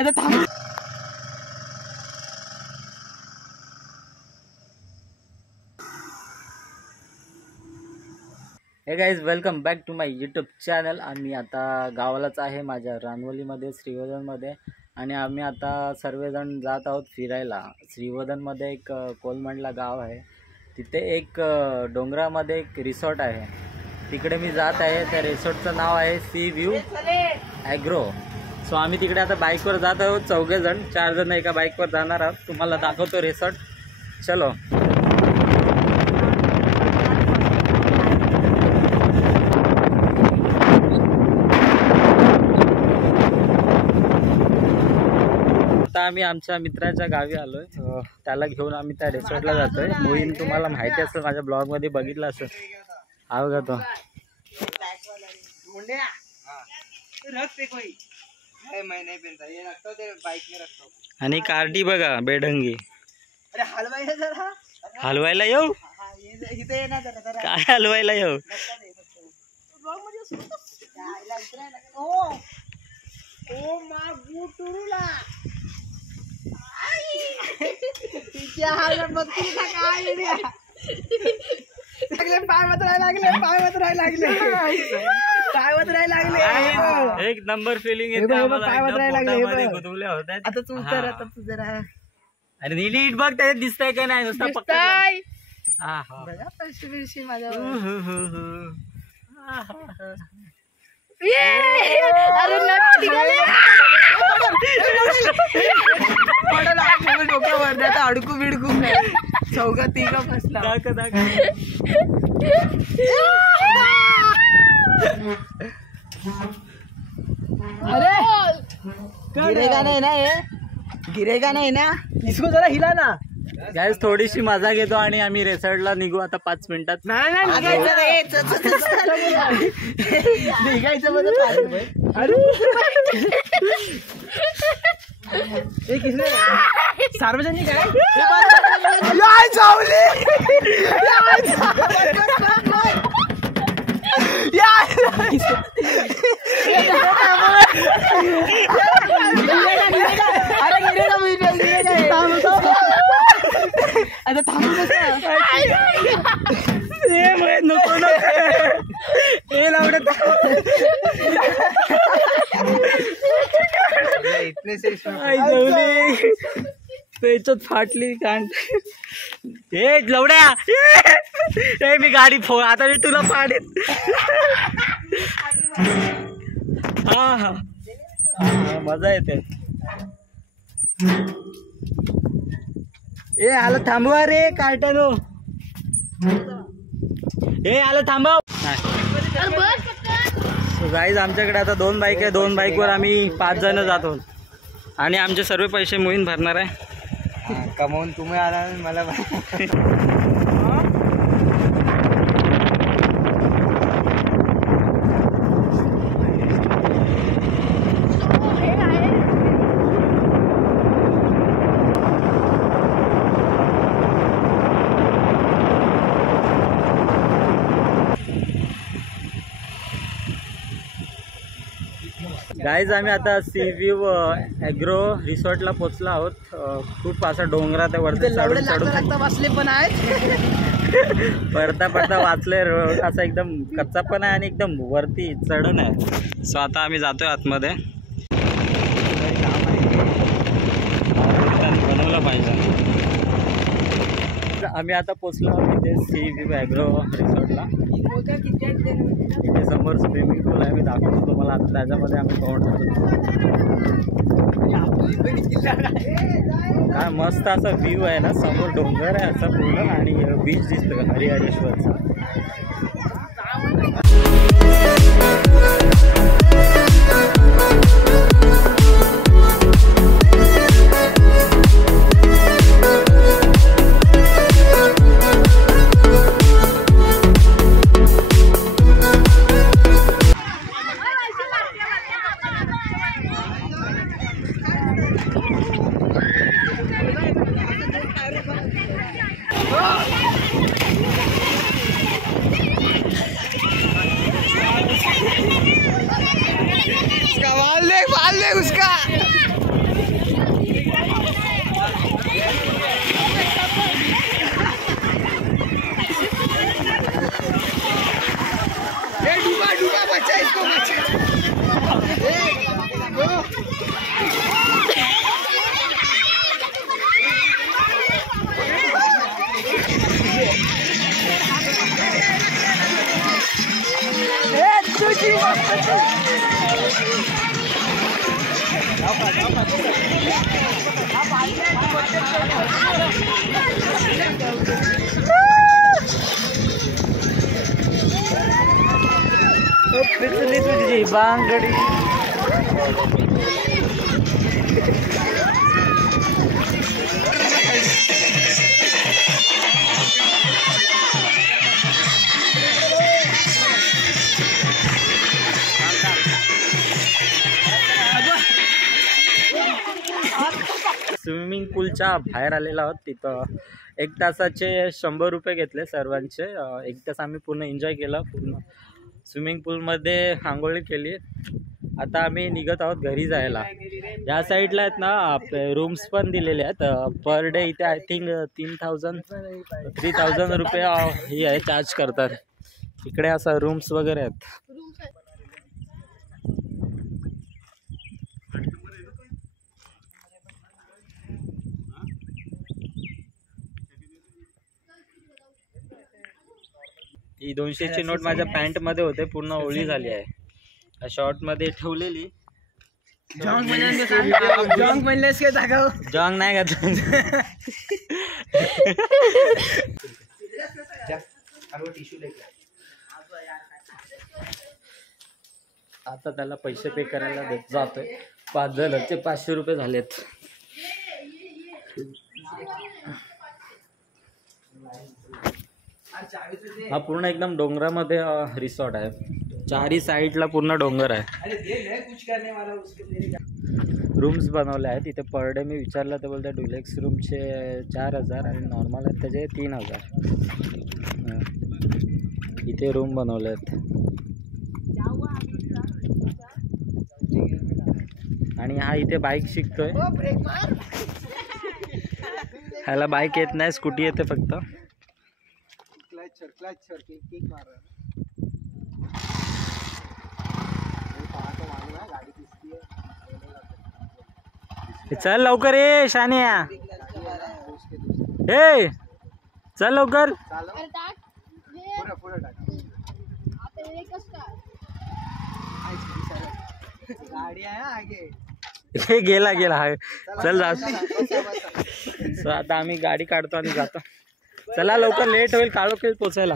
हे guys welcome back to my YouTube channel. आम्ही आता गावालाच आहे, माझ्या रानवलीमध्ये श्रीवर्धनमध्ये. आणि आम्ही आता सर्वजण जात आहोत फिरायला. श्रीवर्धनमध्ये एक कोलमंडला गाव आहे, तिथे एक डोंगरामध्ये एक रिसॉर्ट आहे, तिकडे मी जात आहे. त्या रिसॉर्टचं नाव आहे सी व्ह्यू ॲग्रो. सो आम्ही तिकडे आता बाईकवर जात आहोत, 4 जण 4 जण एका बाईकवर जाणार आहोत. तुम्हाला दाखवतो रिसॉर्ट, चलो. आता आम्ही आमच्या मित्राच्या गावी आलोय, त्याला घेऊन आम्ही त्या रिसॉर्टला जातोय. मोहीन तुम्हाला माहिती असेल, माझ्या ब्लॉगमध्ये बघितलं असेल. हा बघा तो. आणि कार्टी बघा बेढंगी. हलवायला येऊ, काय हलवायला येऊ. एक नंबर फिलिंग येते आम्हाला. अरे नीट बघ, त्याच्यात दिसतंय का नाही, नुसता पक्का. अडकू बिडकू 4-3 फसला. अरे गिरेगा नाही ना, गिरेगा नाही ना, इसको जरा हिला ना. गाइस थोडीशी मजा घेतो आणि आम्ही रिसॉर्टला निघू आता 5 मिनिटात. सार्वजनिक आहे. नको त्याच्यात फाटली कांड. हे लवड्या, हे मी गाडी आता मी तुला पाडीन. हा मजा येते. ए आलं थांबवा रे कार्टनो, हे आलं थांबव. गाईज आमच्याकडे आता 2 बाईक आहे, 2 बाईकवर आम्ही 5 जण जातो. आणि आमचे सर्व पैसे मोहीन भरणार आहे. कमवून तुम्ही आला, मला गाईज आम्ही आता सी व्ह्यू ॲग्रो रिसॉर्टला पोचलो आहोत. खूप असा डोंगरात आहे, वरती चढून चढून वाचले पण आहेत. पडता वाचले. असा एकदम कच्चा पण आहे आणि एकदम वरती चढण आहे. सो आता आम्ही जातोय आतमध्ये. बनवलं पाहिजे. आम्ही आता पोचलो आहोत इथे सी व्ह्यू ॲग्रो रिसॉर्टला. इथे समोर स्विमिंग पूल आहे, मी दाखवतो तुम्हाला. आता त्याच्यामध्ये आम्ही पोहणार. काय मस्त असा व्ह्यू आहे ना, समोर डोंगर आहे असा पूर्ण आणि बीच दिसतं हरिहरेश्वरचा. पिचली तुझी बांगडी. स्विमिंग पूलच्या बाहेर आलेलो आहोत. तिथं 1 तासाचे 100 रुपये घेतले सर्वांचे. 1 तास आम्ही पूर्ण एन्जॉय केला. पूर्ण स्विमिंग पूलमध्ये आंघोळ केली. आता आम्ही निघत आहोत घरी जायला. या साईडला आहेत ना रूम्स पण दिलेले आहेत. पर डे इथे आय थिंक 3000 रुपये हे आहे चार्ज करतात. इकडे असं रूम्स वगैरे आहेत. ही 200ची नोट माझ्या पॅन्ट मध्ये होते. पूर्ण ओळी झाली आहे. शॉर्ट मध्ये ठेवलेली. जॉंग म्हणलेस का दाखव. जॉंग नाही घातलं. आता त्याला पैसे पे करायला जातोय. 5 जणांचे 500 रुपये झालेत. हा पूर्ण एकदम डोंगरामध्ये रिसॉर्ट आहे. चारही साईडला पूर्ण डोंगर आहे. रूम्स बनवले आहेत. इथे पर डे मी विचारलं तर बोलते डिलक्स रूमचे 4000 आणि नॉर्मल आहेत त्याचे 3000. इथे रूम बनवले आहेत. आणि हा इथे बाईक शिकतोय. ह्याला बाईक येत नाही, स्कूटी येते फक्त. चल लवकर ये शान्या. हे चल लवकर. गेला गेला. चल जा. आता आम्ही गाडी काढतो आणि जातो. चला लवकर, लेट होईल काळोखी पोचायला.